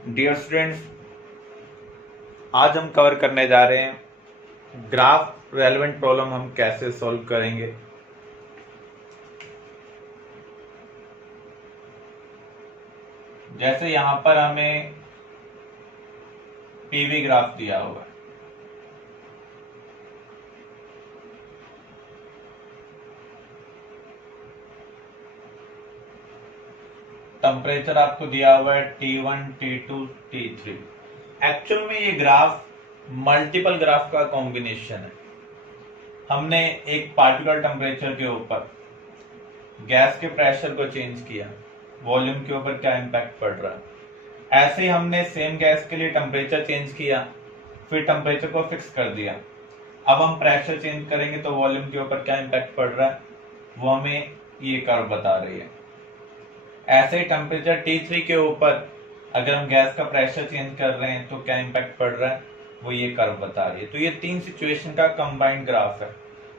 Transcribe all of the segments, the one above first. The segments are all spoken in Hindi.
डियर स्टूडेंट्स, आज हम कवर करने जा रहे हैं ग्राफ रेलेवेंट प्रॉब्लम हम कैसे सॉल्व करेंगे। जैसे यहां पर हमें पीवी ग्राफ दिया हुआ है, टेम्परेचर आपको दिया हुआ है T1, T2, T3। एक्चुअल में ये ग्राफ मल्टीपल ग्राफ का कॉम्बिनेशन है। हमने एक पार्टिकुलर टेम्परेचर के ऊपर गैस के प्रेशर को चेंज किया, वॉल्यूम के ऊपर क्या इम्पैक्ट पड़ रहा है। ऐसे ही हमने सेम गैस के लिए टेम्परेचर चेंज किया, फिर टेम्परेचर को फिक्स कर दिया। अब हम प्रेशर चेंज करेंगे तो वॉल्यूम के ऊपर क्या इम्पैक्ट पड़ रहा है वो हमें ये कर्व बता रही है। ऐसे ही टेम्परेचर T3 के ऊपर अगर हम गैस का प्रेशर चेंज कर रहे हैं तो क्या इम्पैक्ट पड़ रहा है वो ये कर्व बता रही है। तो ये तीन सिचुएशन का कंबाइंड ग्राफ है।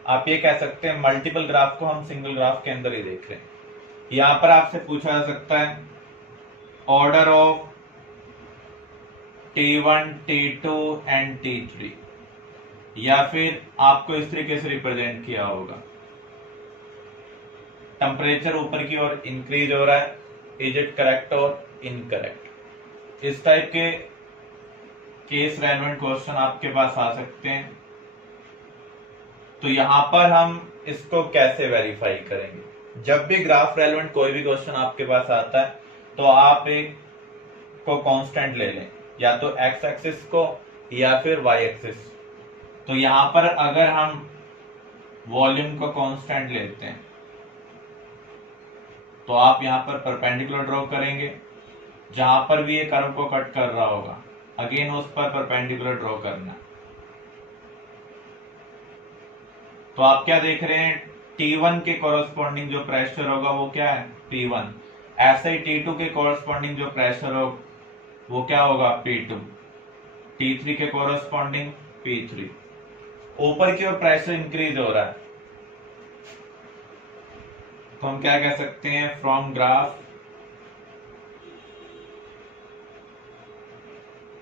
आप ये कह सकते हैं मल्टीपल ग्राफ को हम सिंगल ग्राफ के अंदर ही देख रहे हैं। यहां पर आपसे पूछा जा सकता है order of T1, T2 and T3, या फिर आपको इस तरीके से रिप्रेजेंट किया होगा, टेम्परेचर ऊपर की ओर इंक्रीज हो रहा है, इज इट करेक्ट और इनकरेक्ट। इस टाइप के केस रेलेवेंट क्वेश्चन आपके पास आ सकते हैं। तो यहां पर हम इसको कैसे वेरीफाई करेंगे। जब भी ग्राफ रेलेवेंट कोई भी क्वेश्चन आपके पास आता है तो आप एक को कांस्टेंट ले लें, या तो एक्स एक्सिस को या फिर वाई एक्सिस। तो यहां पर अगर हम वॉल्यूम को कांस्टेंट लेते हैं तो आप यहां पर परपेंडिकुलर ड्रॉ करेंगे, जहां पर भी ये कर्व को कट कर रहा होगा अगेन उस पर परपेंडिकुलर ड्रॉ करना। तो आप क्या देख रहे हैं, T1 के कोरस्पॉन्डिंग जो प्रेशर होगा वो क्या है, P1। ऐसे ही T2 के कोरस्पॉन्डिंग जो प्रेशर हो वो क्या होगा, P2। T3 के कोरस्पॉन्डिंग P3। ऊपर की ओर प्रेशर इंक्रीज हो रहा है तो हम क्या कह सकते हैं, फ्रॉम ग्राफ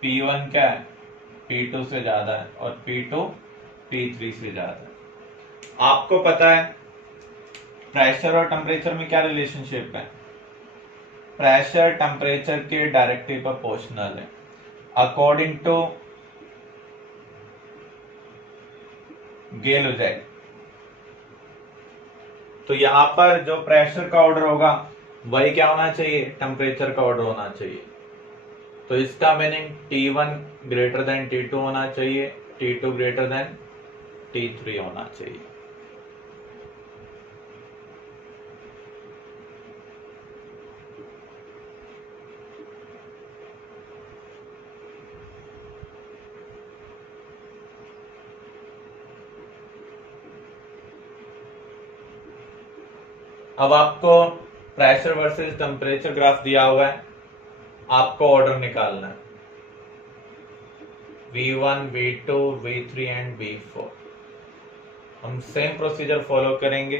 P1 क्या है, P2 से ज्यादा है और P2 P3 से ज्यादा है। आपको पता है प्रेशर और टेम्परेचर में क्या रिलेशनशिप है, प्रेशर टेम्परेचर के डायरेक्टली प्रोपोर्शनल है अकॉर्डिंग टू गेल-लेजैक। तो यहां पर जो प्रेशर का ऑर्डर होगा वही क्या होना चाहिए, टेम्परेचर का ऑर्डर होना चाहिए। तो इसका meaning T1 greater than T2 होना चाहिए, T2 ग्रेटर देन T3 होना चाहिए। अब आपको प्रेशर वर्सेस टेम्परेचर ग्राफ दिया हुआ है, आपको ऑर्डर निकालना है V1, V2, V3 and V4। हम सेम प्रोसीजर फॉलो करेंगे।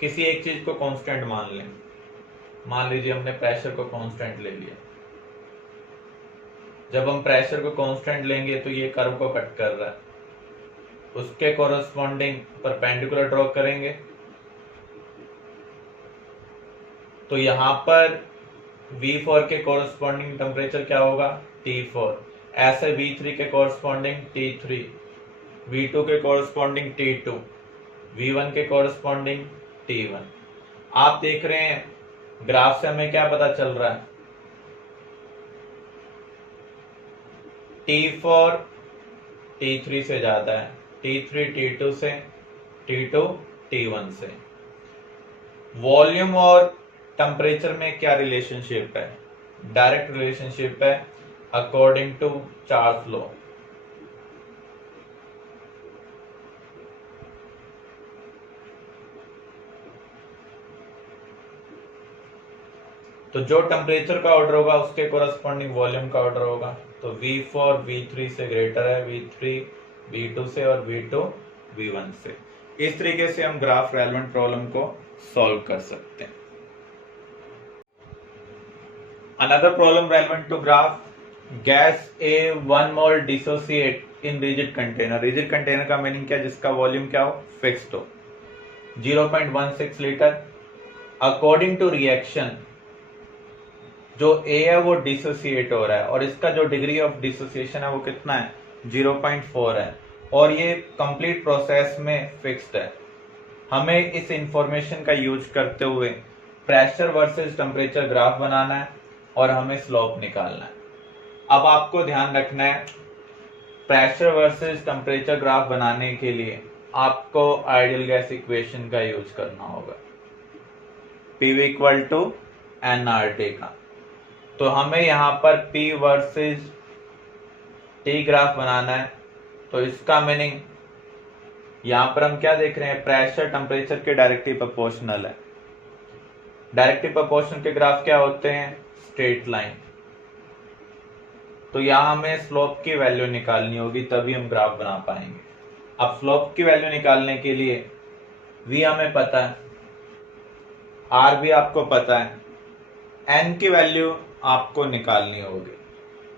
किसी एक चीज को कांस्टेंट मान लें, मान लीजिए हमने प्रेशर को कांस्टेंट ले लिया। जब हम प्रेशर को कांस्टेंट लेंगे तो ये कर्व को कट कर रहा है, उसके कोरस्पॉन्डिंग परपेंडिकुलर ड्रॉ करेंगे। तो यहां पर V4 के कोरस्पॉन्डिंग टेम्परेचर क्या होगा, T4। ऐसे V3 के कोरस्पॉन्डिंग T3, V2 के कोरस्पॉन्डिंग T2, V1 के कोरस्पॉन्डिंग T1। आप देख रहे हैं ग्राफ से हमें क्या पता चल रहा है, T4 T3 से ज्यादा है, T3 T2 से, T2 T1 से। वॉल्यूम और टेम्परेचर में क्या रिलेशनशिप है, डायरेक्ट रिलेशनशिप है अकॉर्डिंग टू चार्ल्स लॉ। तो जो टेम्परेचर का ऑर्डर होगा उसके कोरस्पॉन्डिंग वॉल्यूम का ऑर्डर होगा। तो V4 V3 से ग्रेटर है, V3 V2 से और V2 V1 से। इस तरीके से हम ग्राफ रेलेवेंट प्रॉब्लम को सॉल्व कर सकते हैं। Another problem relevant to graph, gas A 1 mole dissociate in rigid container. Rigid container का मीनिंग क्या, जिसका वॉल्यूम क्या हो, फिक्स्ड हो, 0.16 लीटर. अकॉर्डिंग टू रिएक्शन जो A है वो डिसोसिएट हो रहा है और इसका जो डिग्री ऑफ डिसोसिएशन है वो कितना है, 0.4 है और ये कंप्लीट प्रोसेस में फिक्स्ड है. हमें इस इंफॉर्मेशन का यूज करते हुए प्रेशर वर्सेस टेम्परेचर ग्राफ बनाना है और हमें स्लोप निकालना है. अब आपको ध्यान रखना है, प्रेशर वर्सेस टेम्परेचर ग्राफ बनाने के लिए आपको आइडियल गैस इक्वेशन का यूज करना होगा, PV इक्वल टू nRT का. तो हमें यहाँ पर P वर्सेस T ग्राफ बनाना है. तो इसका मीनिंग यहाँ पर हम क्या देख रहे हैं, प्रेशर टेम्परेचर के डायरेक्टली प्रोपोर्शनल है. डायरेक्टली प्रोपोर्शनल के ग्राफ क्या होते हैं, स्ट्रेट लाइन. तो यहाँ हमें स्लोप की वैल्यू निकालनी होगी तभी हम ग्राफ बना पाएंगे. अब स्लोप की वैल्यू निकालने के लिए V हमें पता है, R भी आपको पता है, N की वैल्यू आपको निकालनी होगी.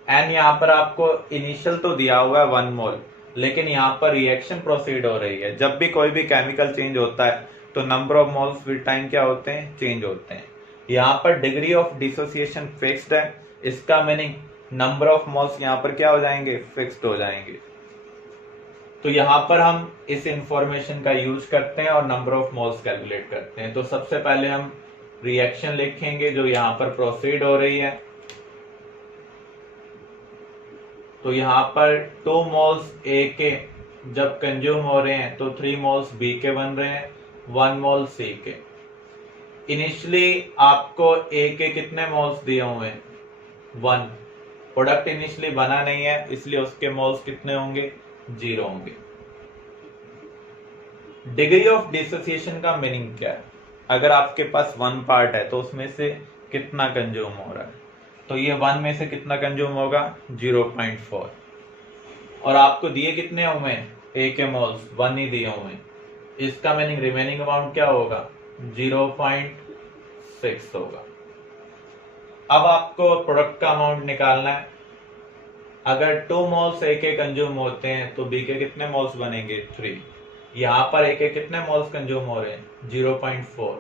N यहाँ पर आपको इनिशियल तो दिया हुआ है 1 मोल, लेकिन यहाँ पर रिएक्शन प्रोसीड हो रही है. जब भी कोई भी केमिकल चेंज होता है तो number of moles with time क्या होते हैं, चेंज होते हैं. यहाँ पर डिग्री ऑफ डिसोसिएशन फिक्स्ड है, इसका मीनिंग नंबर ऑफ मोल्स यहाँ पर क्या हो जाएंगे, फिक्स्ड हो जाएंगे. तो यहाँ पर हम इस इंफॉर्मेशन का यूज करते हैं और नंबर ऑफ मोल्स कैलकुलेट करते हैं. तो सबसे पहले हम रिएक्शन लिखेंगे जो यहाँ पर प्रोसीड हो रही है. तो यहाँ पर 2 मोल्स A के जब कंज्यूम हो रहे हैं तो 3 मोल्स B के बन रहे हैं, 1 मोल C के. इनिशियली आपको A के कितने मोल्स दिए हुए हैं, 1. प्रोडक्ट इनिशियली बना नहीं है इसलिए उसके मोल्स कितने होंगे, 0 होंगे. डिग्री ऑफ डिसोसिएशन का मीनिंग क्या है, अगर आपके पास 1 पार्ट है तो उसमें से कितना कंज्यूम हो रहा है. तो ये 1 में से कितना कंज्यूम होगा, 0.4. और आपको दिए कितने हुए हैं, A के मोल्स 1 ही दिए हुए हैं. इसका मीनिंग रिमेनिंग अमाउंट क्या होगा, 0.6 होगा. अब आपको प्रोडक्ट का अमाउंट निकालना है. अगर 2 मोल्स A के कंज्यूम होते हैं तो B के कितने मोल्स बनेंगे, 3. यहाँ पर A के कितने मोल्स कंज्यूम हो रहे हैं, 0.4.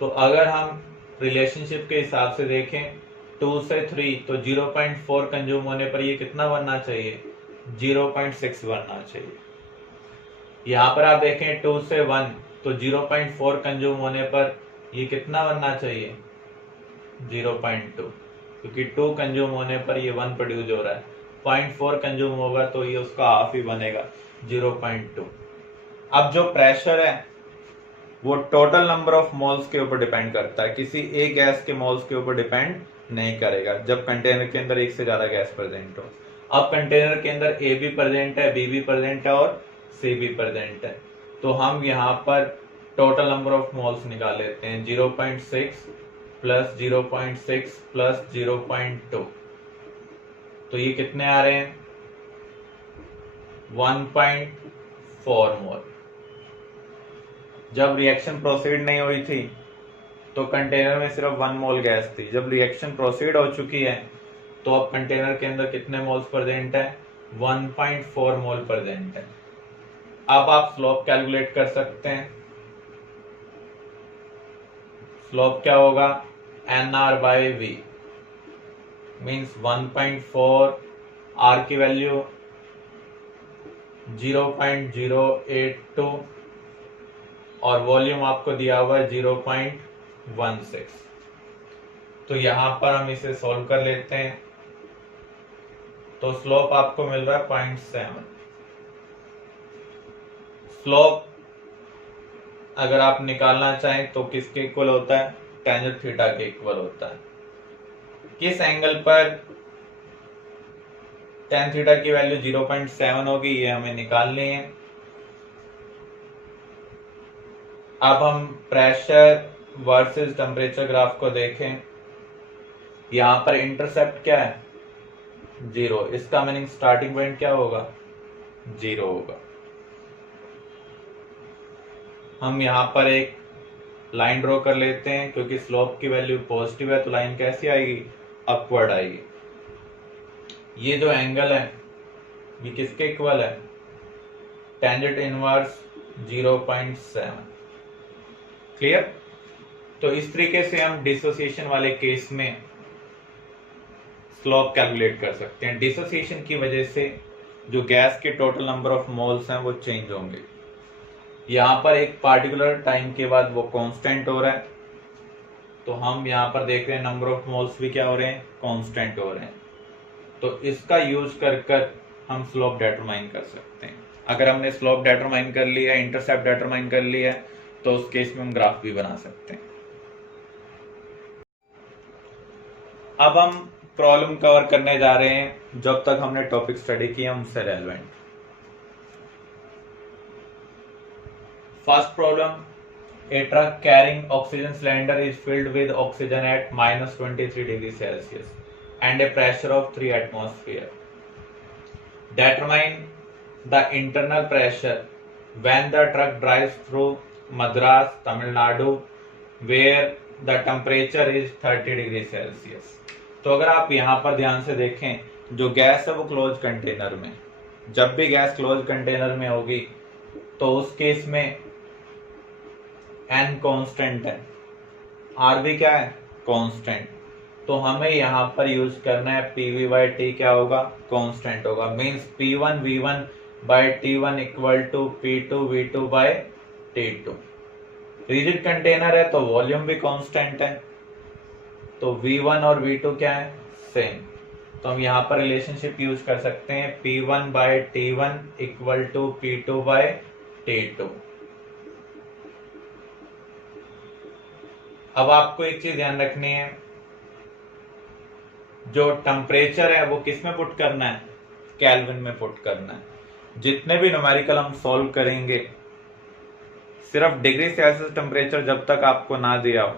तो अगर हम रिलेशनशिप के हिसाब से देखें 2 से 3 तो 0.4 कंज्यूम होने पर ये कितना बनना चाहिए, 0.6 बनना चाहिए. यहाँ पर आप देखें 2 से 1 तो 0.4 कंज्यूम होने पर ये कितना बनना चाहिए, 0.2, क्योंकि 2 कंज्यूम होने पर ये 1 प्रोड्यूस हो रहा है. 0.4 कंज्यूम होगा तो ये उसका हाफ ही बनेगा, 0.2. अब जो प्रेशर है वो टोटल नंबर ऑफ मोल्स के ऊपर डिपेंड करता है, किसी एक गैस के मोल्स के ऊपर डिपेंड नहीं करेगा जब कंटेनर के अंदर एक से ज्यादा गैस प्रेजेंट हो. अब कंटेनर के अंदर A भी प्रेजेंट है, B भी प्रेजेंट है और C भी प्रेजेंट है. तो हम यहाँ पर टोटल नंबर ऑफ मोल्स निकाल लेते हैं, 0.6 प्लस 0.6 प्लस 0.2. तो ये कितने आ रहे हैं, 1.4 मोल. जब रिएक्शन प्रोसीड नहीं हुई थी तो कंटेनर में सिर्फ 1 मोल गैस थी. जब रिएक्शन प्रोसीड हो चुकी है तो अब कंटेनर के अंदर कितने मोल्स प्रेजेंट है, 1.4 मोल प्रेजेंट है. अब आप स्लोप कैलकुलेट कर सकते हैं. स्लोप क्या होगा, nR/V मीन्स 1.4, R की वैल्यू 0.082 और वॉल्यूम आपको दिया हुआ है 0.16. तो यहां पर हम इसे सॉल्व कर लेते हैं. तो स्लोप आपको मिल रहा है 0.7. स्लोप अगर आप निकालना चाहें तो किसके इक्वल होता है, टेंजेंट थीटा के इक्वल होता है. किस एंगल पर टेन थीटा की वैल्यू 0.7 होगी ये हमें निकालनी है. अब हम प्रेशर वर्सेस टेम्परेचर ग्राफ को देखें. यहां पर इंटरसेप्ट क्या है, 0. इसका मीनिंग स्टार्टिंग पॉइंट क्या होगा, 0 होगा. हम यहां पर एक लाइन ड्रॉ कर लेते हैं, क्योंकि स्लोप की वैल्यू पॉजिटिव है तो लाइन कैसी आएगी, अपवर्ड आएगी। ये जो एंगल है ये किसके इक्वल है, टेंजेंट इनवर्स 0.7। क्लियर। तो इस तरीके से हम डिसोसिएशन वाले केस में स्लोप कैलकुलेट कर सकते हैं। डिसोसिएशन की वजह से जो गैस के टोटल नंबर ऑफ मोल्स हैं वो चेंज होंगे। यहाँ पर एक पार्टिकुलर टाइम के बाद वो कांस्टेंट हो रहा है, तो हम यहाँ पर देख रहे हैं नंबर ऑफ मोल्स भी क्या हो रहे हैं, कांस्टेंट हो रहे हैं। तो इसका यूज कर हम स्लोप डिटरमाइन कर सकते हैं। अगर हमने स्लोप डिटरमाइन कर लिया, इंटरसेप्ट डिटरमाइन कर लिया, तो उस केस में हम ग्राफ भी बना सकते हैं। अब हम प्रॉब्लम कवर करने जा रहे हैं जब तक हमने टॉपिक स्टडी किया उनसे relevant. First problem, a truck carrying oxygen cylinder is filled with oxygen at -23 degrees Celsius and a pressure of 3 atmosphere. Determine the internal pressure when the truck drives through Madras, Tamil Nadu, where the temperature is 30 degrees Celsius. तो अगर आप यहाँ पर ध्यान से देखें, जो गैस है वो क्लोज कंटेनर में, जब भी गैस क्लोज कंटेनर में होगी तो उस केस में n कांस्टेंट है, r भी क्या है, कांस्टेंट। तो हमें यहाँ पर यूज करना है PV/T क्या होगा, कांस्टेंट होगा। Means P1 V1/T1 equal to P2 V2/T2। Rigid container है तो वॉल्यूम भी कांस्टेंट है, तो V1 और V2 क्या है, सेम। तो हम यहाँ पर रिलेशनशिप यूज कर सकते हैं P1/T1 इक्वल टू P2/T2। अब आपको एक चीज ध्यान रखनी है, जो टेम्परेचर है वो किस में पुट करना है, केल्विन में पुट करना है। जितने भी न्यूमेरिकल हम सॉल्व करेंगे, सिर्फ डिग्री सेल्सियस टेम्परेचर जब तक आपको ना दिया हो,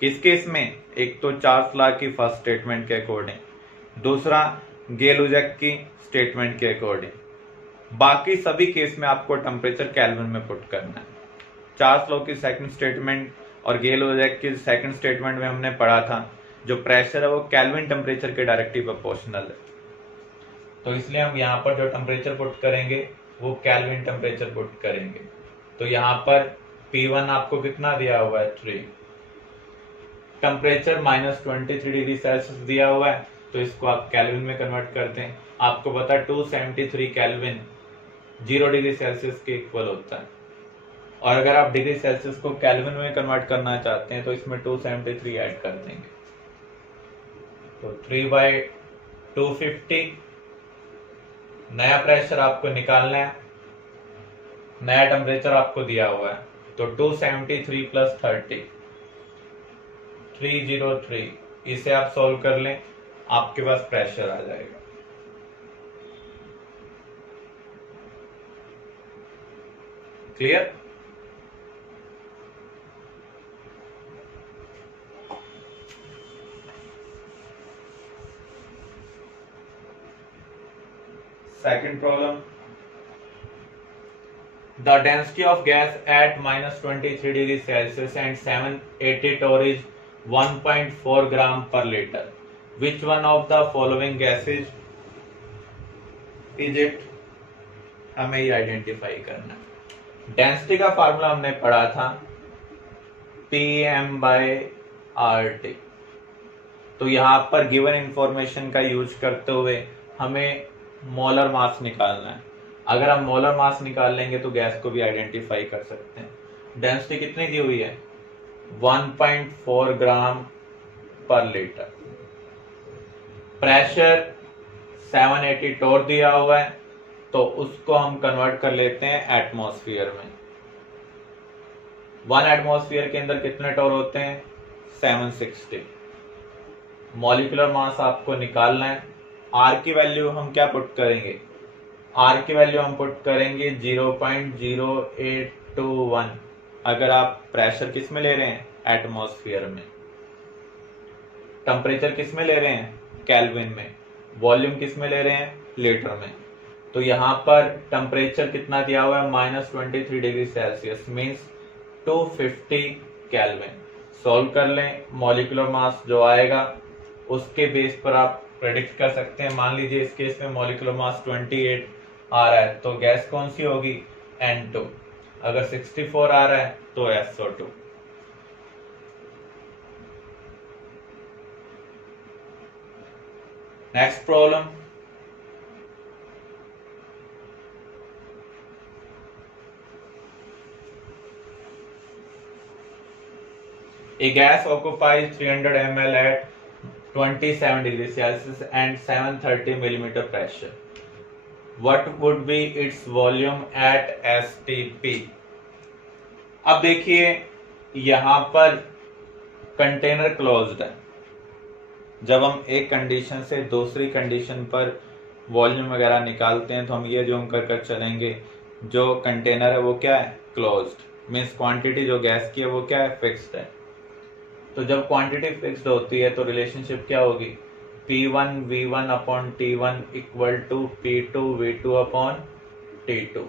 किस केस में, एक तो चार्ल्स लॉ की फर्स्ट स्टेटमेंट के अकॉर्डिंग, दूसरा गेल-लुजैक की स्टेटमेंट के अकॉर्डिंग, बाकी सभी केस में आपको टेम्परेचर केल्विन में पुट करना है। चार्ल्स लॉ की सेकंड स्टेटमेंट और गेल-लुजैक की सेकंड स्टेटमेंट में हमने पढ़ा था जो प्रेशर है वो केल्विन टेम्परेचर के डायरेक्टली प्रोपोर्शनल है। तो इसलिए हम यहाँ पर जो टेम्परेचर पुट करेंगे वो केल्विन टेम्परेचर पुट करेंगे। तो यहाँ पर P1 आपको कितना दिया हुआ है, 3। टेम्परेचर -23 डिग्री सेल्सियस दिया हुआ है, तो इसको आप केल्विन में कन्वर्ट करते हैं। आपको पता है 273 केल्विन 0 डिग्री सेल्सियस के इक्वल होता है, और अगर आप डिग्री सेल्सियस को केल्विन में कन्वर्ट करना चाहते हैं तो इसमें 273 ऐड कर देंगे। तो 3/250 नया प्रेशर आपको निकालना है, नया टेम्परेचर आपको दिया हुआ है, तो 273 प्लस 30 303, इसे आप सॉल्व कर लें, आपके पास प्रेशर आ जाएगा। Clear. Second problem, the density of gas at -23 degrees Celsius and 780 torr is 1.4 gram per liter. Which one of the following gases is it? हमें ये आइडेंटिफाई करना है। डेंसिटी का फार्मूला हमने पढ़ा था Pm/RT। तो यहाँ पर गिवन इंफॉर्मेशन का यूज करते हुए हमें मोलर मास निकालना है। अगर हम मोलर मास निकाल लेंगे तो गैस को भी आइडेंटिफाई कर सकते हैं। डेंसिटी कितनी दी हुई है, 1.4 ग्राम पर लीटर। प्रेशर 780 टोर दिया हुआ है, तो उसको हम कन्वर्ट कर लेते हैं एटमॉस्फेयर में। 1 एटमॉस्फेयर के अंदर कितने टोर होते हैं, 760। मॉलिक्यूलर मास आपको निकालना है। आर की वैल्यू हम क्या पुट करेंगे, आर की वैल्यू हम पुट करेंगे 0.0821। अगर आप प्रेशर किस में ले रहे हैं, एटमॉस्फेयर में। टेम्परेचर किस में ले रहे हैं, केल्विन में। वॉल्यूम किस में ले रहे हैं, लीटर में। तो यहाँ पर टेम्परेचर कितना दिया हुआ है, -23 degree Celsius. Means 250 kelvin. Solve कर लें, मॉलिक्यूलर मास जो आएगा उसके बेस पर आप प्रेडिक्ट कर सकते हैं। मान लीजिए इस केस में मॉलिक्यूलर मास 28 आ रहा है तो गैस कौन सी होगी, N2। अगर 64 आ रहा है तो SO2। Next problem, a gas occupies 300 ml at 27 degrees Celsius and 730 millimeter pressure. What would be its volume at STP? अब देखिए यहां पर कंटेनर क्लोज्ड है। जब हम एक कंडीशन से दूसरी कंडीशन पर वॉल्यूम वगैरह निकालते हैं तो हम ये ज्यूम कर कर चलेंगे जो कंटेनर है वो क्या है, क्लोज्ड। मीन्स क्वांटिटी जो गैस की है वो क्या है, फिक्स्ड है। तो जब क्वांटिटी फिक्स्ड होती है तो रिलेशनशिप क्या होगी, P1 V1 upon T1 equal to P2 V2 upon T2।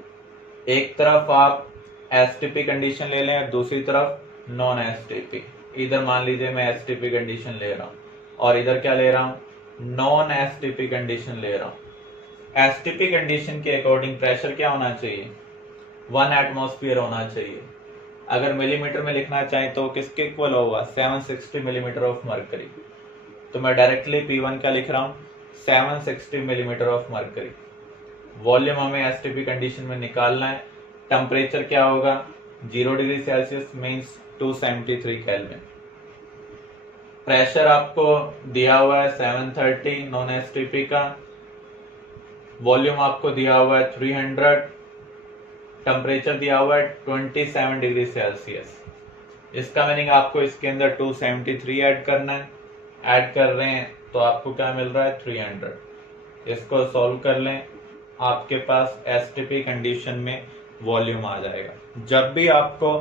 एक तरफ आप STP कंडीशन ले लें और दूसरी तरफ नॉन STP। इधर मान लीजिए मैं STP कंडीशन ले रहा हूँ और इधर क्या ले रहा हूँ, नॉन STP कंडीशन ले रहा हूँ। STP कंडीशन के अकॉर्डिंग प्रेशर क्या होना चाहिए, 1 एटमॉस्फेयर होना चाहिए। अगर मिलीमीटर में लिखना चाहें तो किसके इक्वल होगा, 760 मिलीमीटर ऑफ मरकरी। तो मैं डायरेक्टली P1 का लिख रहा हूँ 760 मिलीमीटर ऑफ मरकरी। वॉल्यूम हमें STP कंडीशन में निकालना है। टेम्परेचर क्या होगा, 0 degree Celsius means 273 kelvin. Pressure आपको दिया हुआ है 730 नॉन STP का। वॉल्यूम आपको दिया हुआ है 300। टेम्परेचर दिया हुआ है 27 डिग्री सेल्सियस। इसका मीनिंग आपको इसके अंदर 273 ऐड करना है। ऐड कर रहे हैं तो आपको क्या मिल रहा है, 300। इसको सॉल्व कर लें, आपके पास STP कंडीशन में वॉल्यूम आ जाएगा। जब भी आपको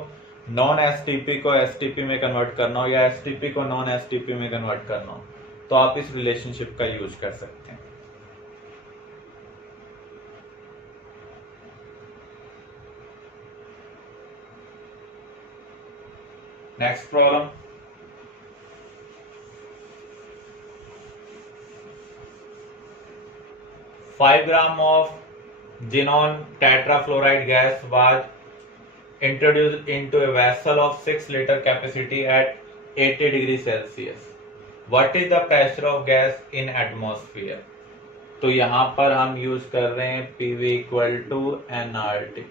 नॉन STP को STP में कन्वर्ट करना हो या STP को नॉन STP में कन्वर्ट करना हो तो आप इस रिलेशनशिप का यूज कर सकते हैं। Next problem, five gram of xenon tetrafluoride gas was introduced into a vessel of 6 liter capacity at 80 degrees Celsius. What is the pressure of gas in atmosphere? तो यहां पर हम यूज कर रहे हैं PV इक्वल टू nRT।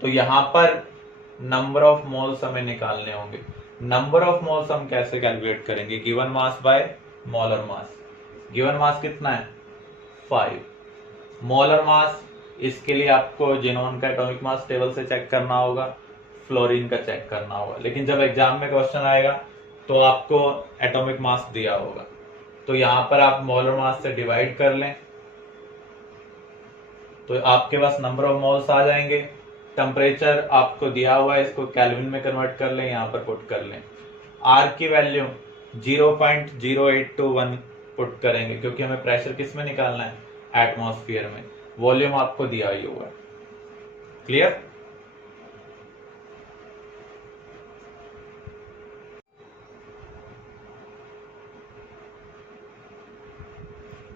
तो यहां पर नंबर ऑफ मोल्स हमें निकालने होंगे। नंबर ऑफ मोल्स हम कैसे कैलकुलेट करेंगे, given mass by molar mass. Given mass कितना है, 5। मोलर मास, इसके लिए आपको जेनॉन का एटॉमिक मास टेबल से चेक करना होगा, फ्लोरीन का चेक करना होगा। लेकिन जब एग्जाम में क्वेश्चन आएगा तो आपको एटॉमिक मास दिया होगा तो यहां पर आप मोलर मास से डिवाइड कर लें तो आपके पास नंबर ऑफ मोल्स आ जाएंगे। टेम्परेचर आपको दिया हुआ है, इसको केल्विन में कन्वर्ट कर लें, यहां पर पुट कर लें। आर की वैल्यू 0.0821 पुट करेंगे क्योंकि हमें प्रेशर किस में निकालना है, एटमॉस्फेयर में। वॉल्यूम आपको दिया ही हुआ है। Clear?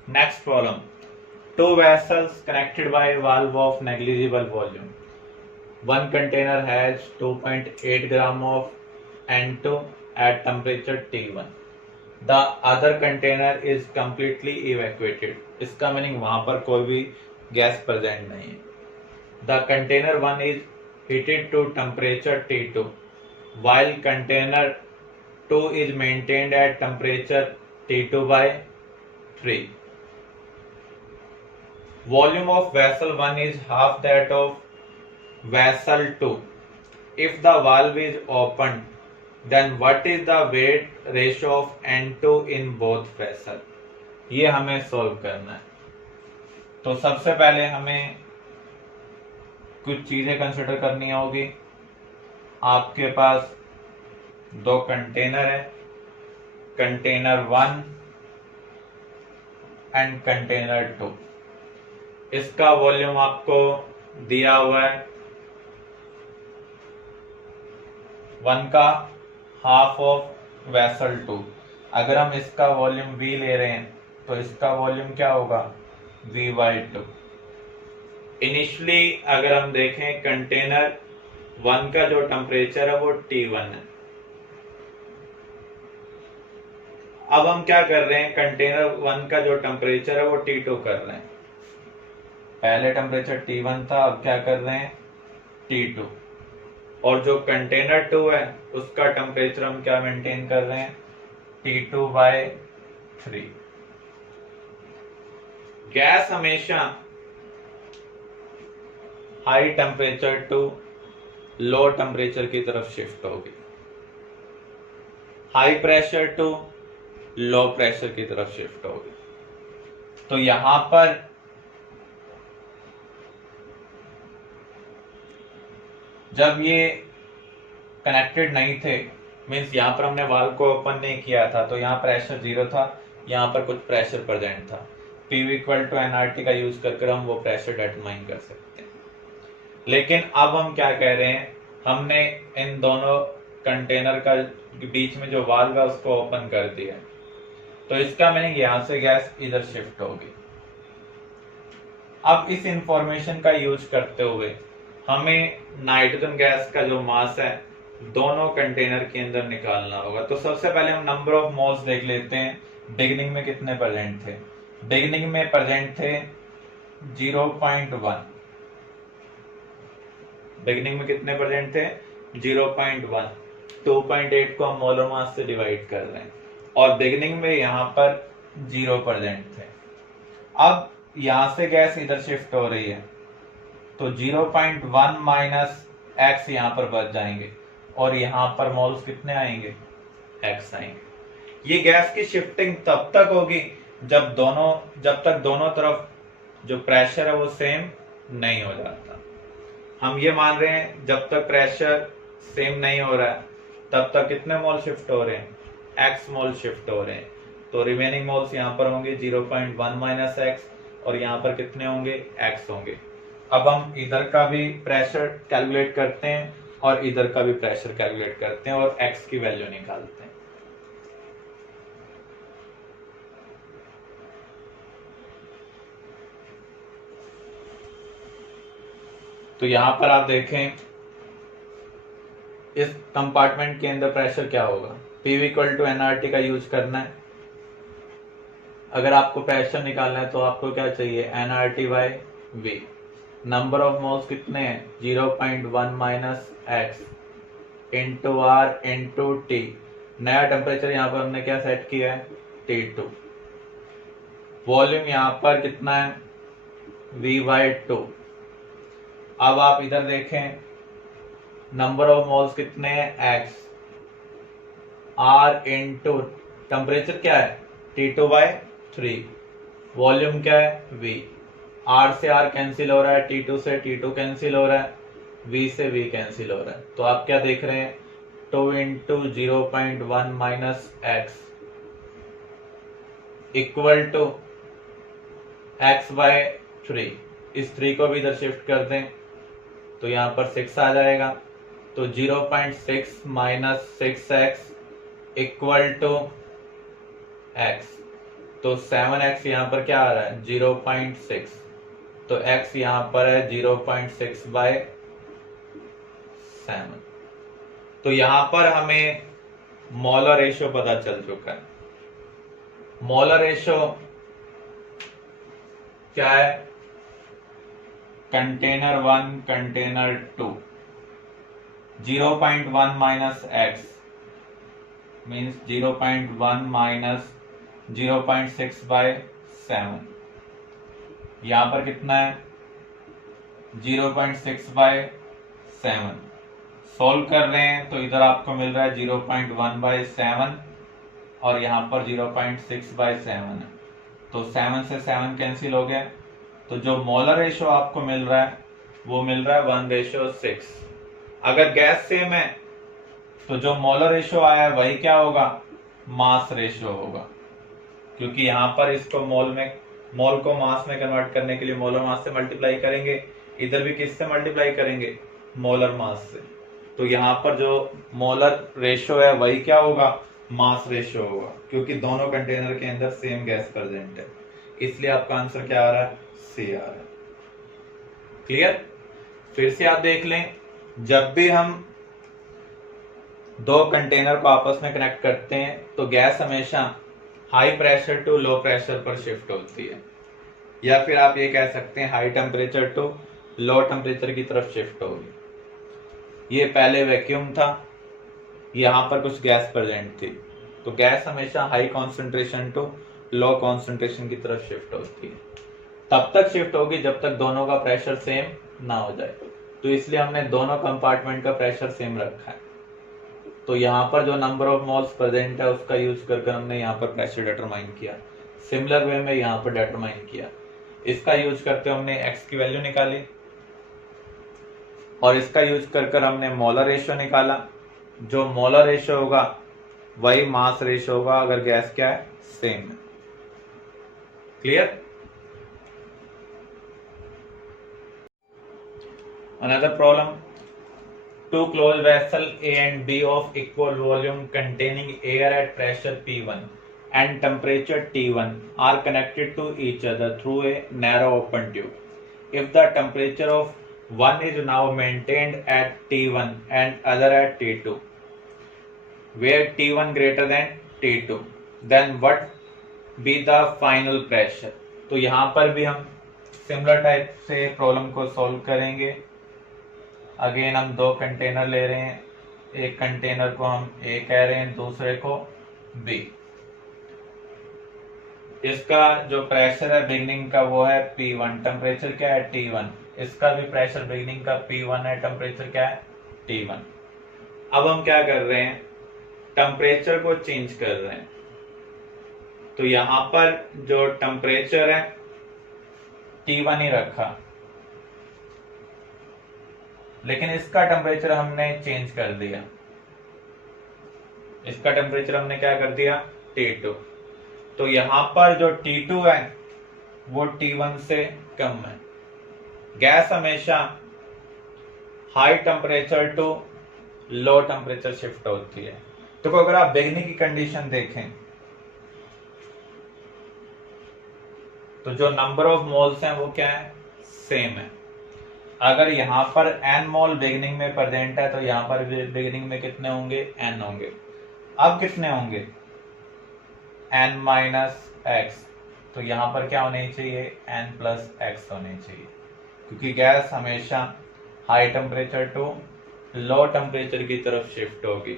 Next problem, 2 vessels connected by a valve of negligible volume. One container has 2.8 gram of N2 at temperature T1. The other container is completely evacuated. इसका मीनिंग वहां पर कोई भी गैस प्रेजेंट नहीं है। The container 1 is heated to temperature T2 while container 2 is maintained at temperature T2 by 3. Volume of vessel 1 is half that of vessel 2. If the valve is opened, then what is the weight ratio of N2 in both vessel? ये हमें सॉल्व करना है। तो सबसे पहले हमें कुछ चीजें कंसिडर करनी होगी। आपके पास 2 कंटेनर है, कंटेनर 1 एंड कंटेनर 2। इसका वॉल्यूम आपको दिया हुआ है 1 का हाफ ऑफ वेसल 2। अगर हम इसका वॉल्यूम V ले रहे हैं तो इसका वॉल्यूम क्या होगा, V/2। इनिशियली अगर हम देखें कंटेनर 1 का जो टेम्परेचर है वो T1 है। अब हम क्या कर रहे हैं, कंटेनर 1 का जो टेम्परेचर है वो T2 कर रहे हैं। पहले टेम्परेचर T1 था, अब क्या कर रहे हैं, T2। और जो कंटेनर 2 है उसका टेम्परेचर हम क्या मेंटेन कर रहे हैं, T2/3। गैस हमेशा high temperature to low temperature की तरफ शिफ्ट होगी, high pressure to low pressure की तरफ शिफ्ट होगी। तो यहां पर जब ये कनेक्टेड नहीं थे, मीन्स यहां पर हमने वाल्व को ओपन नहीं किया था, तो यहाँ प्रेशर 0 था, यहाँ पर कुछ प्रेशर प्रेजेंट था। PV = nRT का यूज करके हम वो प्रेशर डिटरमाइन कर सकते हैं। लेकिन अब हम क्या कह रहे हैं, हमने इन दोनों कंटेनर का बीच में जो वाल्व है उसको ओपन कर दिया, तो इसका मीनिंग यहां से गैस इधर शिफ्ट होगी। अब इस इंफॉर्मेशन का यूज करते हुए हमें नाइट्रोजन गैस का जो मास है दोनों कंटेनर के अंदर निकालना होगा। तो सबसे पहले हम नंबर ऑफ मोल्स देख लेते हैं। बिगिनिंग में कितने प्रेजेंट थे, बिगिनिंग में प्रेजेंट थे 0.1। बिगिनिंग में कितने प्रेजेंट थे, 0.1। 2.8 को हम मोलर मास से डिवाइड कर रहे हैं, और बिगिनिंग में यहां पर 0 प्रेजेंट थे। अब यहां से गैस इधर शिफ्ट हो रही है, तो 0.1 माइनस x यहां पर बच जाएंगे, और यहां पर मोल्स कितने आएंगे, x आएंगे। ये गैस की शिफ्टिंग तब तक होगी जब तक दोनों तरफ जो प्रेशर है वो सेम नहीं हो जाता। हम ये मान रहे हैं जब तक प्रेशर सेम नहीं हो रहा है तब तक कितने मोल शिफ्ट हो रहे हैं, x मोल शिफ्ट हो रहे हैं। तो रिमेनिंग मोल्स यहाँ पर होंगे 0.1 माइनस x, और यहाँ पर कितने होंगे, x होंगे। अब हम इधर का भी प्रेशर कैलकुलेट करते हैं और इधर का भी प्रेशर कैलकुलेट करते हैं और x की वैल्यू निकालते हैं। तो यहां पर आप देखें इस कंपार्टमेंट के अंदर प्रेशर क्या होगा, PV = nRT का यूज करना है। अगर आपको प्रेशर निकालना है तो आपको क्या चाहिए, nRT/V। नंबर ऑफ मोल्स कितने हैं, 0.1 minus x into R into T। नया टेम्परेचर यहाँ पर हमने क्या सेट किया है, T2। वॉल्यूम यहाँ पर कितना है, V/2। अब आप इधर देखें नंबर ऑफ मोल्स कितने हैं, x। R इंटू टेम्परेचर क्या है, T2/3। वॉल्यूम क्या है, V। R से R कैंसिल हो रहा है, T2 से T2 कैंसिल हो रहा है, V से V कैंसिल हो रहा है। तो आप क्या देख रहे हैं, 2 into 0.1 minus x equal to x/3। इस 3 को भी इधर शिफ्ट कर दें तो यहाँ पर 6 आ जाएगा। तो 0.6 minus 6x equal to x। तो 7x यहाँ पर क्या आ रहा है, 0.6। तो x यहाँ पर है 0.6/7। तो यहाँ पर हमें मोलर रेशियो पता चल चुका है। मोलर रेशियो क्या है, container 1 container 2, 0.1 minus x means 0.1 minus 0.6/7। यहां पर कितना है, 0.6/7। सोल्व कर रहे हैं तो इधर आपको मिल रहा है 0.1/7 और यहां पर 0.6/7 है। तो 7 से 7 कैंसिल हो गया। तो जो मोलर रेशियो आपको मिल रहा है वो मिल रहा है 1/6। अगर गैस सेम है तो जो मोलर रेशियो आया है वही क्या होगा, मास रेशियो होगा, क्योंकि यहां पर इसको मोल को मास में कन्वर्ट करने के लिए मोलर मास से मल्टीप्लाई करेंगे, इधर भी किससे मल्टीप्लाई करेंगे, मोलर मास से। तो यहाँ पर जो मोलर रेशो है वही क्या होगा, मास रेशो होगा, क्योंकि दोनों कंटेनर के अंदर सेम गैस प्रेजेंट है, इसलिए आपका आंसर क्या आ रहा है, सी आ रहा है। क्लियर। फिर से आप देख लें, जब भी हम दो कंटेनर को आपस में कनेक्ट करते हैं तो गैस हमेशा high pressure to low pressure पर शिफ्ट होती है, या फिर आप ये कह सकते हैं high temperature to low temperature की तरफ शिफ्ट होगी। ये पहले वैक्यूम था, यहां पर कुछ गैस प्रेजेंट थी, तो गैस हमेशा high concentration to low concentration की तरफ शिफ्ट होती है। तब तक शिफ्ट होगी जब तक दोनों का प्रेशर सेम ना हो जाए, तो इसलिए हमने दोनों कंपार्टमेंट का प्रेशर सेम रखा है। तो यहाँ पर जो नंबर ऑफ मोल्स प्रेजेंट है उसका यूज करके हमने यहाँ पर प्रेशर डिटरमाइन किया। सिमिलर वे में यहाँ पर डिटरमाइन किया, इसका यूज करके हमने x की वैल्यू निकाली और इसका यूज कर हमने मोलर रेशियो निकाला। जो मोलर रेशियो होगा वही मास रेशियो होगा अगर गैस क्या है, सेम है। Clear. Another problem, two closed vessels A and B of equal volume containing air at pressure P1 and temperature T1 are connected to each other through a narrow open tube. If the temperature of one is now maintained at T1 and other at T2, where T1 greater than T2, then what be the final pressure? तो यहाँ पर भी हम सिमिलर टाइप से प्रॉब्लम को सॉल्व करेंगे। अगेन हम दो कंटेनर ले रहे हैं, एक कंटेनर को हम ए कह रहे हैं, दूसरे को बी। इसका जो प्रेशर है बिगनिंग का वो है P1, टेम्परेचर क्या है T1। इसका भी प्रेशर बिगनिंग का P1 है, टेम्परेचर क्या है T1। अब हम क्या कर रहे हैं, टेम्परेचर को चेंज कर रहे हैं। तो यहां पर जो टेम्परेचर है T1 ही रखा, लेकिन इसका टेम्परेचर हमने चेंज कर दिया। इसका टेम्परेचर हमने क्या कर दिया, T2। तो यहां पर जो T2 है वो T1 से कम है। गैस हमेशा high temperature to low temperature shift होती है। तो अगर आप बिगनिंग की कंडीशन देखें तो जो नंबर ऑफ मोल्स हैं वो क्या है, सेम है। अगर यहाँ पर n मोल बिगिनिंग में प्रेजेंट है तो यहाँ पर बिगिनिंग में कितने होंगे, n होंगे। अब कितने होंगे, n माइनस एक्स। तो यहाँ पर क्या होने चाहिए, n प्लस एक्स होने चाहिए, क्योंकि गैस हमेशा high temperature to low temperature की तरफ शिफ्ट होगी।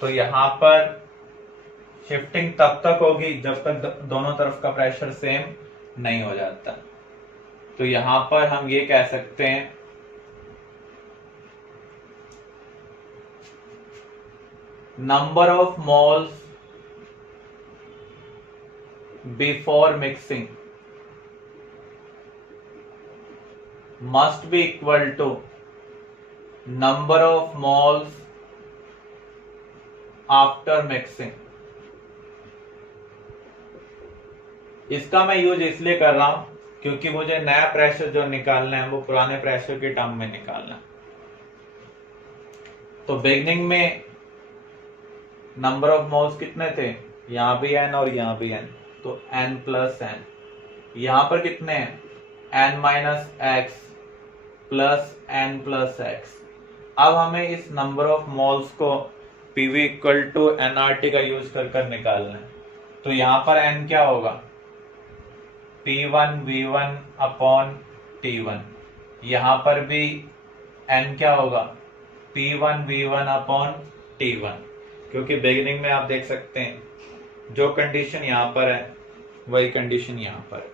तो यहाँ पर शिफ्टिंग तब तक होगी जब तक दोनों तरफ का प्रेशर सेम नहीं हो जाता। तो यहां पर हम ये कह सकते हैं number of moles before mixing must be equal to number of moles after mixing. इसका मैं यूज इसलिए कर रहा हूं क्योंकि मुझे नया प्रेशर जो निकालना है वो पुराने प्रेशर के टर्म में निकालना है। तो बिगनिंग में नंबर ऑफ मोल्स कितने थे, यहां भी n और यहां भी n, तो n प्लस n। यहां पर कितने हैं, n minus x plus n plus x. अब हमें इस नंबर ऑफ मोल्स को PV इक्वल टू nRT का यूज कर निकालना है। तो यहां पर n क्या होगा, P1 V1 अपॉन T1। यहां पर भी n क्या होगा, P1 V1 अपॉन T1, क्योंकि बिगिनिंग में आप देख सकते हैं जो कंडीशन यहां पर है वही कंडीशन यहां पर है।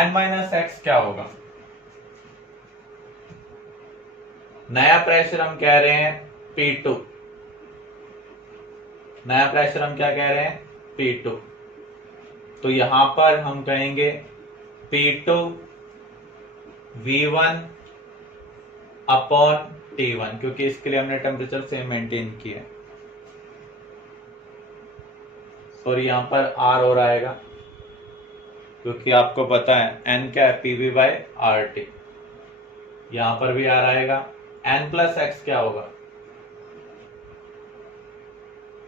n माइनस एक्स क्या होगा, नया प्रेशर हम कह रहे हैं P2। नया प्रेशर हम क्या कह रहे हैं, P2। तो यहां पर हम कहेंगे P2 V1 अपॉन T1, क्योंकि इसके लिए हमने टेम्परेचर सेम मेंटेन किया है। और यहां पर R और आएगा क्योंकि आपको पता है n क्या है, PV बाय RT। यहां पर भी आर आएगा। n प्लस एक्स क्या होगा,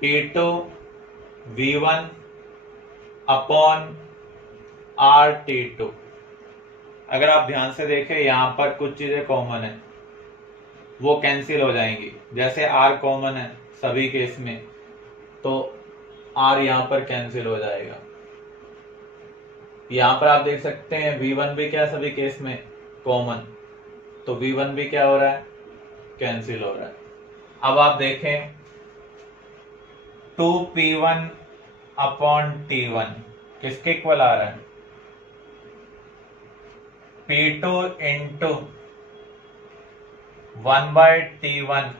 T2 V1 upon are T2। अगर आप ध्यान से देखें यहां पर कुछ चीजें कॉमन है, वो कैंसिल हो जाएंगी। जैसे आर कॉमन है सभी केस में, तो आर यहां पर कैंसिल हो जाएगा। यहां पर आप देख सकते हैं V1 भी क्या सभी केस में कॉमन, तो V1 भी क्या हो रहा है, कैंसिल हो रहा है। अब आप देखें 2P1 अपॉन T1 किसके इक्वल आ रहा है, P2 into 1/T1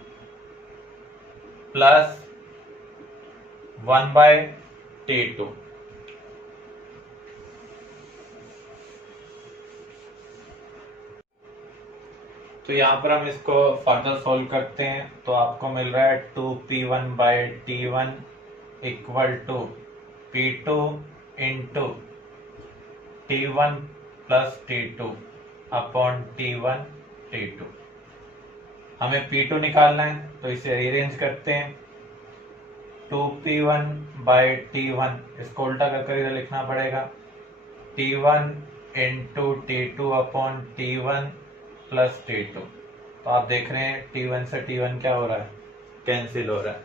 plus 1/T2। तो यहां पर हम इसको फर्दर सोल्व करते हैं, तो आपको मिल रहा है 2P1/T1 equal to P2 into T1 plus T2 upon T1 T2। हमें P2 निकालना है, तो इसे रीअरेंज करते हैं। 2P1/T1 इसको उल्टा कर इधर लिखना पड़ेगा, T1 into T2 upon T1 plus T2। तो आप देख रहे हैं T1 से T1 क्या हो रहा है, कैंसिल हो रहा है।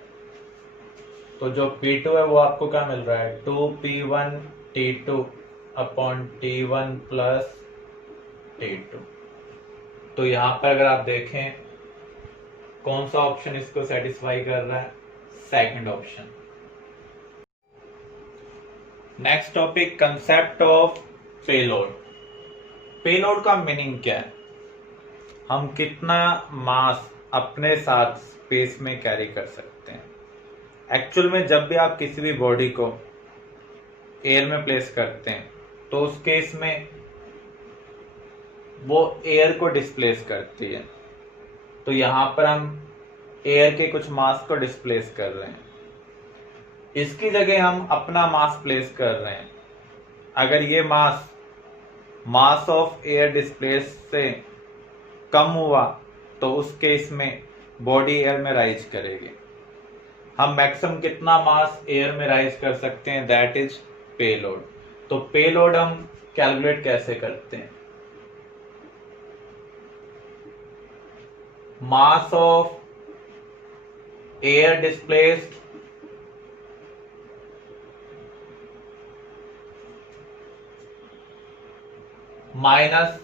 तो जो P2 है वो आपको क्या मिल रहा है, 2P1/T2 upon T1 plus T2। तो यहां पर अगर आप देखें कौन सा ऑप्शन इसको सेटिस्फाई कर रहा है, second option. Next topic, concept of payload. Payload का मीनिंग क्या है, हम कितना मास अपने साथ स्पेस में कैरी कर सकते हैं। एक्चुअल में जब भी आप किसी भी बॉडी को एयर में प्लेस करते हैं तो उस केस में वो एयर को डिस्प्लेस करती है। तो यहां पर हम एयर के कुछ मास को डिस्प्लेस कर रहे हैं, इसकी जगह हम अपना मास प्लेस कर रहे हैं। अगर ये मास ऑफ एयर डिस्प्लेस से कम हुआ तो उस केस में बॉडी एयर में राइज करेगी। हम मैक्सिमम कितना मास एयर में राइज कर सकते हैं, दैट इज पेलोड। तो पेलोड हम कैलकुलेट कैसे करते हैं, mass of air displaced minus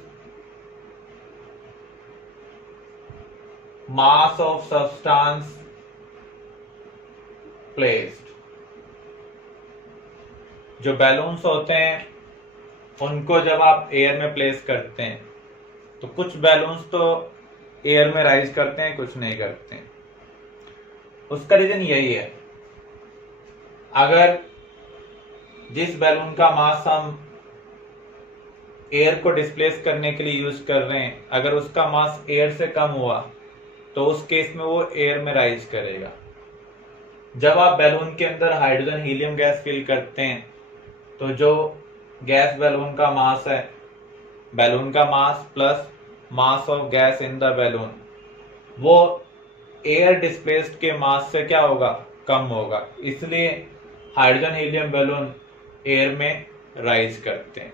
mass of substance placed. जो बैलून्स होते हैं उनको जब आप एयर में प्लेस करते हैं तो कुछ बैलून्स तो एयर में राइज करते हैं, कुछ नहीं करते हैं। उसका रीजन यही है, अगर जिस बैलून का मास हम एयर को डिस्प्लेस करने के लिए यूज कर रहे हैं, अगर उसका मास एयर से कम हुआ तो उस केस में वो एयर में राइज करेगा। जब आप बैलून के अंदर हाइड्रोजन हीलियम गैस फिल करते हैं तो जो गैस बैलून का मास है, बैलून का mass plus mass of gas in the balloon, वो एयर डिस्प्लेस्ड के मास से क्या होगा, कम होगा। इसलिए हाइड्रोजन हीलियम बैलून एयर में राइज करते हैं।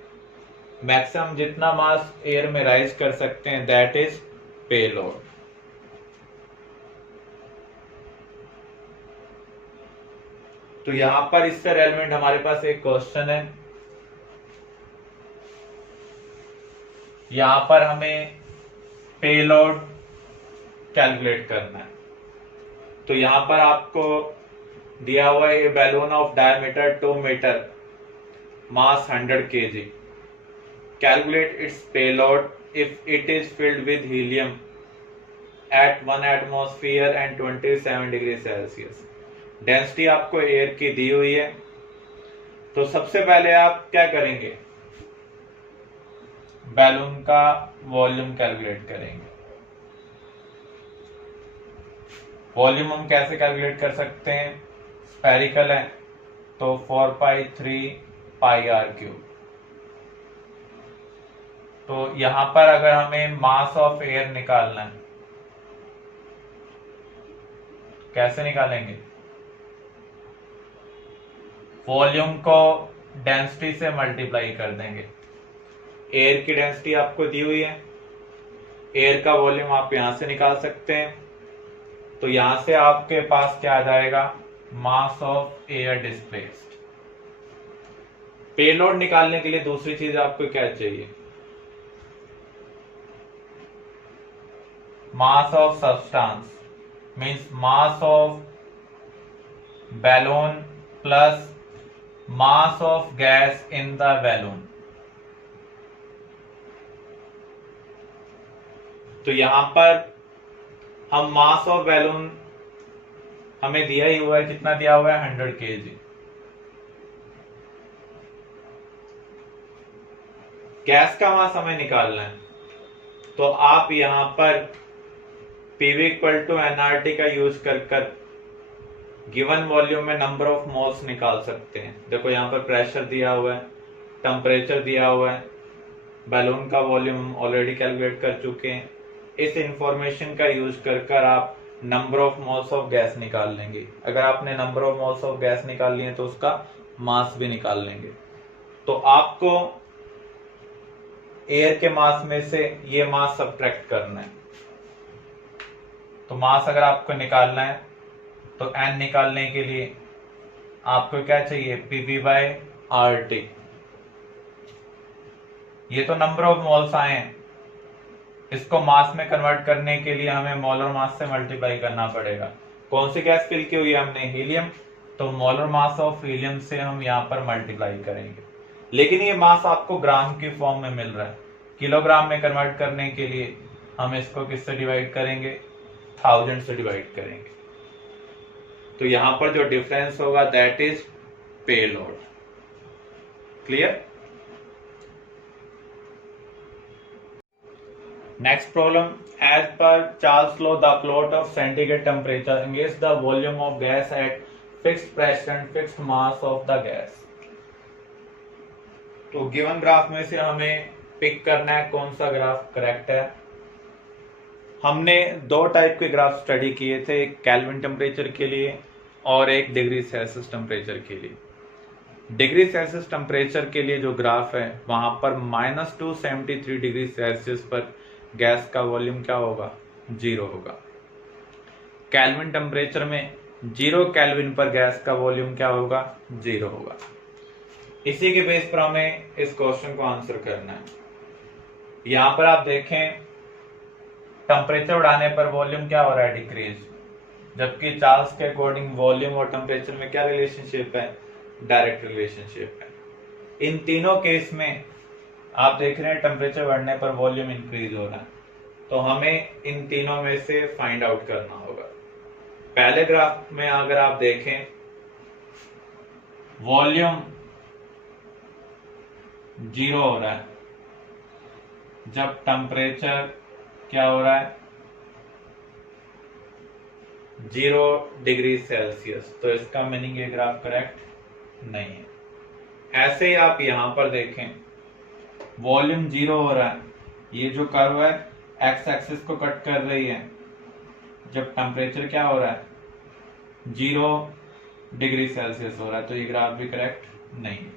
मैक्सिमम जितना मास एयर में राइज कर सकते हैं दैट इज पेलोड। तो यहां पर इससे रेलेवेंट हमारे पास एक क्वेश्चन है, यहां पर हमें पेलोड कैलकुलेट करना है। तो यहां पर आपको दिया हुआ है balloon of diameter 2 metre, mass 100 kg। Calculate its payload if it is filled with helium at 1 atmosphere and 27 degree Celsius. Density आपको एयर की दी हुई है। तो सबसे पहले आप क्या करेंगे, बैलून का वॉल्यूम कैलकुलेट करेंगे। वॉल्यूम हम कैसे कैलकुलेट कर सकते हैं, स्फेरिकल है तो 4π3 πr3। तो यहां पर अगर हमें मास ऑफ एयर निकालना है, कैसे निकालेंगे? वॉल्यूम को डेंसिटी से मल्टीप्लाई कर देंगे। एयर की डेंसिटी आपको दी हुई है, एयर का वॉल्यूम आप यहां से निकाल सकते हैं, तो यहां से आपके पास क्या आ जाएगा? Mass of air displaced. Payload निकालने के लिए दूसरी चीज आपको क्या चाहिए? Mass of substance, means mass of balloon plus mass of gas in the balloon. तो यहां पर हम मास ऑफ बैलून हमें दिया ही हुआ है, कितना दिया हुआ है? 100 kg। गैस का मास हमें निकालना है, तो आप यहां पर पीवी इक्वल टू एनआरटी का यूज कर गिवन वॉल्यूम में नंबर ऑफ मोल्स निकाल सकते हैं। देखो यहां पर प्रेशर दिया हुआ है, टेम्परेचर दिया हुआ है, बैलून का वॉल्यूम ऑलरेडी कैलकुलेट कर चुके हैं। इस इंफॉर्मेशन का यूज कर आप number of moles of gas निकाल लेंगे। अगर आपने number of moles of gas निकाल लिए तो उसका मास भी निकाल लेंगे। तो आपको एयर के मास में से ये मास सब्ट्रैक्ट करना है। तो मास अगर आपको निकालना है तो एन निकालने के लिए आपको क्या चाहिए? PV by R T. ये तो नंबर ऑफ मोल्स आए हैं, इसको मास में कन्वर्ट करने के लिए हमें मोलर मास से मल्टीप्लाई करना पड़ेगा। कौन सी गैस फिल की हुई है हमने? हीलियम। तो मोलर मास ऑफ हीलियम से हम यहाँ पर मल्टीप्लाई करेंगे, लेकिन ये मास आपको ग्राम की फॉर्म में मिल रहा है। किलोग्राम में कन्वर्ट करने के लिए हम इसको किससे डिवाइड करेंगे? 1000 से डिवाइड करेंगे। तो यहां पर जो डिफरेंस होगा that is payload. Clear? Next problem, as per Charles law the plot of centigrade temperature इंगेज the volume of gas at fixed pressure and fixed mass of the gas. तो गिवन ग्राफ में से हमें पिक करना है कौन सा ग्राफ करेक्ट है। हमने दो टाइप के ग्राफ स्टडी किए थे, एक केल्विन टेम्परेचर के लिए और एक डिग्री सेल्सियस टेम्परेचर के लिए। डिग्री सेल्सियस टेम्परेचर के लिए जो ग्राफ है वहां पर -273 डिग्री सेल्सियस पर गैस का वॉल्यूम क्या होगा? 0 होगा। केल्विन टेम्परेचर में 0 केल्विन पर गैस का वॉल्यूम क्या होगा? 0 होगा। इसी के बेस पर हमें इस क्वेश्चन को आंसर करना है। यहां पर आप देखें टेम्परेचर बढ़ाने पर वॉल्यूम क्या हो रहा है? डिक्रीज। जबकि चार्ल्स के अकॉर्डिंग वॉल्यूम और टेम्परेचर में क्या रिलेशनशिप है? डायरेक्ट रिलेशनशिप है। इन तीनों केस में आप देख रहे हैं टेम्परेचर बढ़ने पर वॉल्यूम इंक्रीज हो रहा है, तो हमें इन तीनों में से फाइंड आउट करना होगा। पहले ग्राफ में अगर आप देखें वॉल्यूम 0 हो रहा है जब टेम्परेचर क्या हो रहा है? 0 डिग्री सेल्सियस। तो इसका मीनिंग ये ग्राफ करेक्ट नहीं है। ऐसे ही आप यहां पर देखें वॉल्यूम 0 हो रहा है, ये जो कर्व है एक्स एक्सिस को कट कर रही है जब टेम्परेचर क्या हो रहा है? 0 डिग्री सेल्सियस हो रहा है, तो ये ग्राफ भी करेक्ट नहीं है।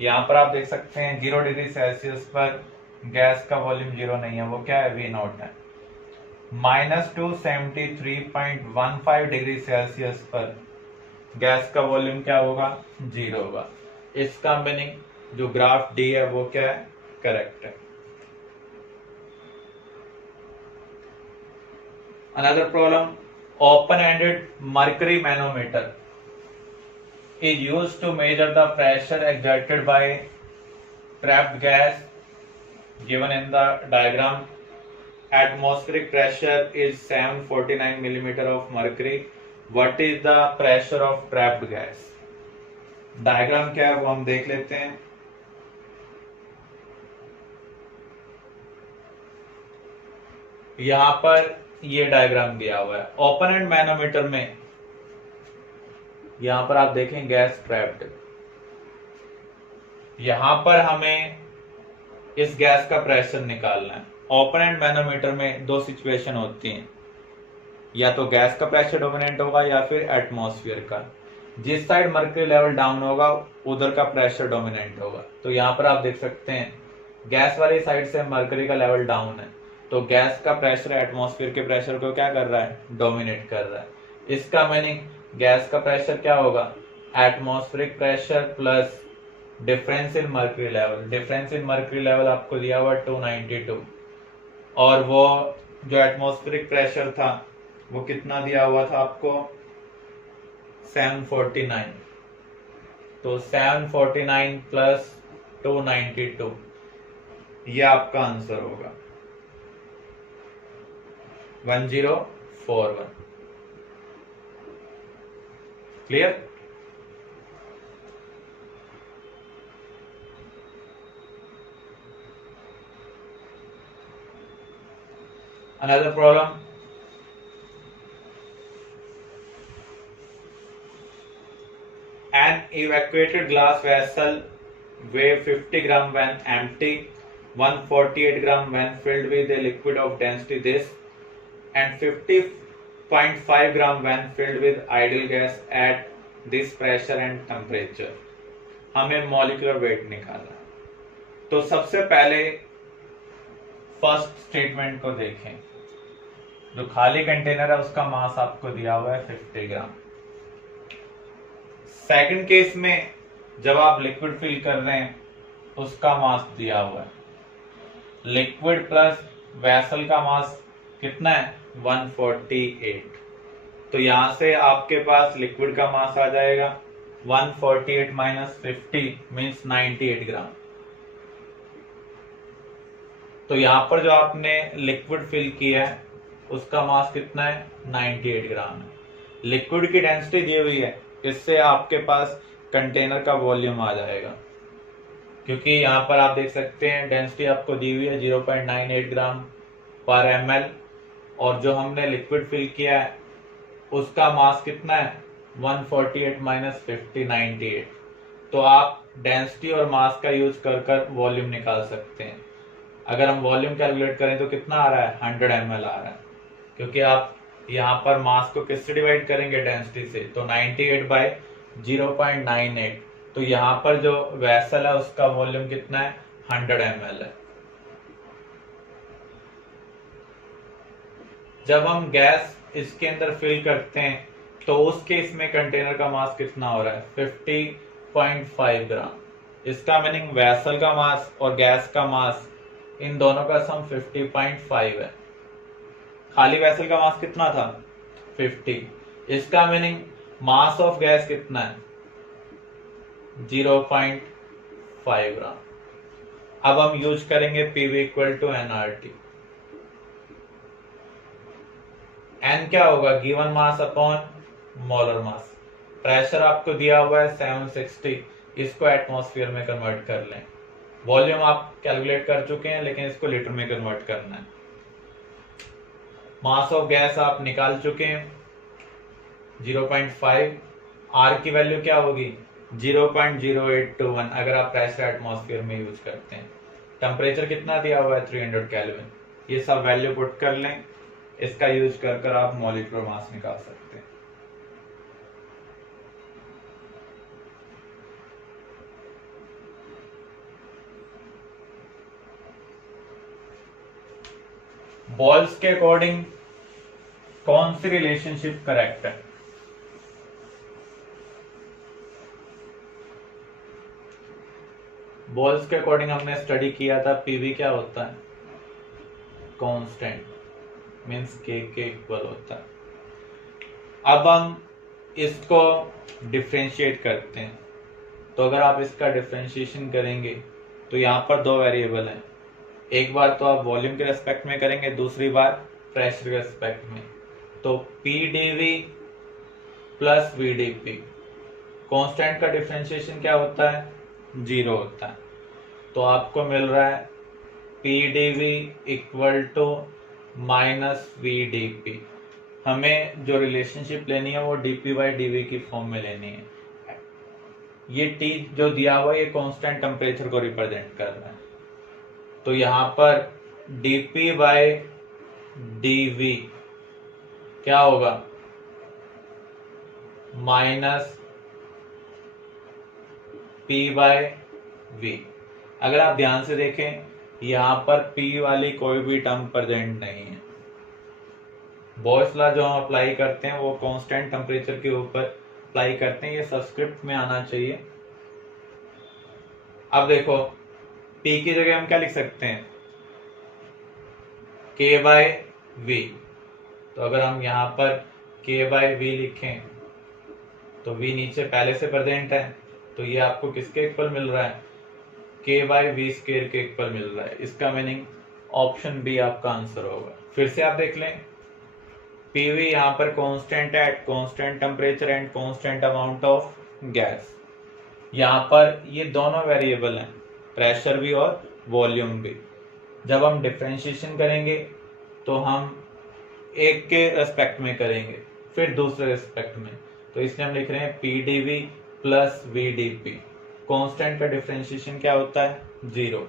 यहां पर आप देख सकते हैं 0 डिग्री सेल्सियस पर गैस का वॉल्यूम 0 नहीं है, वो क्या है? V0 है। -273.15 डिग्री सेल्सियस पर गैस का वॉल्यूम क्या होगा? 0 होगा। इसका मीनिंग जो ग्राफ डी है वो क्या है? करेक्ट है। Another problem, open ended mercury manometer is used to measure the pressure exerted by trapped gas given in the diagram. Atmospheric pressure is 749 millimeter of mercury. What is the pressure of trapped gas? Diagram क्या है वो हम देख लेते हैं। यहां पर ये डायग्राम दिया हुआ है। ओपन एंड मैनोमीटर में यहां पर आप देखें गैस ट्रैप्ड। यहां पर हमें इस गैस का प्रेशर निकालना है। ओपन एंड मैनोमीटर में दो सिचुएशन होती हैं, या तो गैस का प्रेशर डोमिनेंट होगा या फिर एटमॉस्फेयर का। जिस साइड मर्क्यूरी लेवल डाउन होगा उधर का प्रेशर डोमिनेंट होगा। तो यहाँ पर आप देख सकते हैं गैस वाली साइड से मर्क्यूरी का लेवल डाउन है, तो गैस का प्रेशर एटमॉस्फेयर के प्रेशर को क्या कर रहा है, डोमिनेट कर रहा है। इसका मीनिंग गैस का प्रेशर क्या होगा, atmospheric pressure plus difference in mercury level. Difference in mercury level आपको दिया हुआ 292, और वो जो एटमॉस्फेरिक प्रेशर था वो कितना दिया हुआ था आपको, 749। तो 749 प्लस 292, ये आपका आंसर होगा 1041। Clear? Another problem. An evacuated glass vessel weighs 50 gram when empty, 148 gram when filled with a liquid of density this, and 50.5 gram when filled with ideal gas at this pressure and temperature. हमें मॉलिक्यूलर वेट निकालना है। तो सबसे पहले फर्स्ट स्टेटमेंट को देखें। जो खाली कंटेनर है उसका मास आपको दिया हुआ है 50 ग्राम। सेकंड केस में जब आप लिक्विड फिल कर रहे हैं उसका मास दिया हुआ है। लिक्विड प्लस वेसल का मास कितना है, 148। तो यहां से आपके पास लिक्विड का मास आ जाएगा 148 माइनस 50 मीन्स 98 ग्राम। तो यहां पर जो आपने लिक्विड फिल किया है उसका मास कितना है, 98 ग्राम है। लिक्विड की डेंसिटी दी हुई है, इससे आपके पास कंटेनर का वॉल्यूम आ जाएगा, क्योंकि यहाँ पर आप देख सकते हैं डेंसिटी आपको दी हुई है 0.98 ग्राम पर ml, और जो हमने लिक्विड फिल किया है उसका मास कितना है, 148 माइनस 50 98। तो आप डेंसिटी और मास का यूज कर कर वॉल्यूम निकाल सकते हैं। अगर हम वॉल्यूम कैलकुलेट करें तो कितना आ रहा है, 100 ml आ रहा है, क्योंकि आप यहाँ पर मास को किससे डिवाइड करेंगे, डेंसिटी से। तो 98 बाय 0.98, तो यहाँ पर जो वेसल है उसका वॉल्यूम कितना है, 100 ml है। जब हम गैस इसके अंदर फिल करते हैं तो उस केस में कंटेनर का मास कितना हो रहा है, 50.5 ग्राम। इसका मीनिंग वेसल का मास और गैस का मास इन दोनों का सम 50.5 है। खाली वेसल का मास कितना था, 50। इसका मीनिंग मास ऑफ गैस कितना है, 0.5 ग्राम। अब हम यूज करेंगे PV equal to NRT. N क्या होगा, given mass upon molar mass. Pressure आपको दिया हुआ है 760, इसको एटमॉस्फेयर में कन्वर्ट कर लें। वॉल्यूम आप कैलकुलेट कर चुके हैं, लेकिन इसको लीटर में कन्वर्ट करना है। मास ऑफ गैस आप निकाल चुके हैं 0.5। आर की वैल्यू क्या होगी, 0.0821 अगर आप प्रेशर एटमॉस्फेयर में यूज करते हैं। टेम्परेचर कितना दिया हुआ है, 300 केल्विन। ये सब वैल्यू पुट कर लें, इसका यूज कर कर आप मॉलिक्यूलर मास निकाल सकते हैं। बॉल्स के अकॉर्डिंग कौन सी रिलेशनशिप करेक्ट है, बॉल्स के अकॉर्डिंग हमने स्टडी किया था। पीवी क्या होता है, कांस्टेंट, मींस के इक्वल होता है। अब हम इसको डिफरेंशिएट करते हैं। तो अगर आप इसका डिफरेंशिएशन करेंगे तो यहाँ पर दो वेरिएबल हैं। एक बार तो आप वॉल्यूम के रेस्पेक्ट में करेंगे, दूसरी बार प्रेशर के रेस्पेक्ट में। तो P dV plus V dP पी, कॉन्स्टेंट का डिफरेंशिएशन क्या होता है, 0 होता है। तो आपको मिल रहा है P dV equal to minus V dP पी। हमें जो रिलेशनशिप लेनी है वो डीपी बाई डीवी की फॉर्म में लेनी है। ये टी जो दिया हुआ है ये कांस्टेंट टेम्परेचर को रिप्रेजेंट कर रहा है। तो यहाँ पर dp बाय dv क्या होगा, माइनस p बाय v। अगर आप ध्यान से देखें यहाँ पर p वाली कोई भी टर्म प्रेजेंट नहीं है। बॉयस लॉ जो हम अप्लाई करते हैं वो कांस्टेंट टेम्परेचर के ऊपर अप्लाई करते हैं, ये सबस्क्रिप्ट में आना चाहिए। अब देखो p की जगह हम क्या लिख सकते हैं, k बाय v। तो अगर हम यहाँ पर k बाय v लिखें तो v नीचे पहले से प्रेजेंट है, तो ये आपको किसके इक्वल मिल रहा है, k बाय v स्क्वायर के इक्वल मिल रहा है। इसका मीनिंग ऑप्शन बी आपका आंसर होगा। फिर से आप देख लें, PV यहाँ पर कांस्टेंट है at constant temperature and constant amount of gas. यहाँ पर ये दोनों वेरिएबल हैं, प्रेशर भी और वॉल्यूम भी। जब हम डिफरेंशिएशन करेंगे तो हम एक के रेस्पेक्ट में करेंगे, फिर दूसरे रेस्पेक्ट में। तो इसलिए हम लिख रहे हैं PdV प्लस VdP। कांस्टेंट का डिफरेंशिएशन क्या होता है, 0।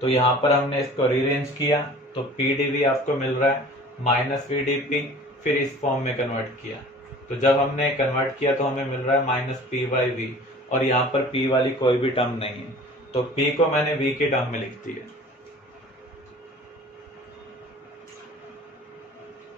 तो यहाँ पर हमने इसको रीअरेंज किया तो PdV आपको मिल रहा है माइनस VdP, फिर इस फॉर्म में कन्वर्ट किया। तो जब हमने कन्वर्ट किया तो हमें मिल रहा है माइनस P बाई V, और यहाँ पर P वाली कोई भी टर्म नहीं है, तो P को मैंने V की टर्म में लिख दिया।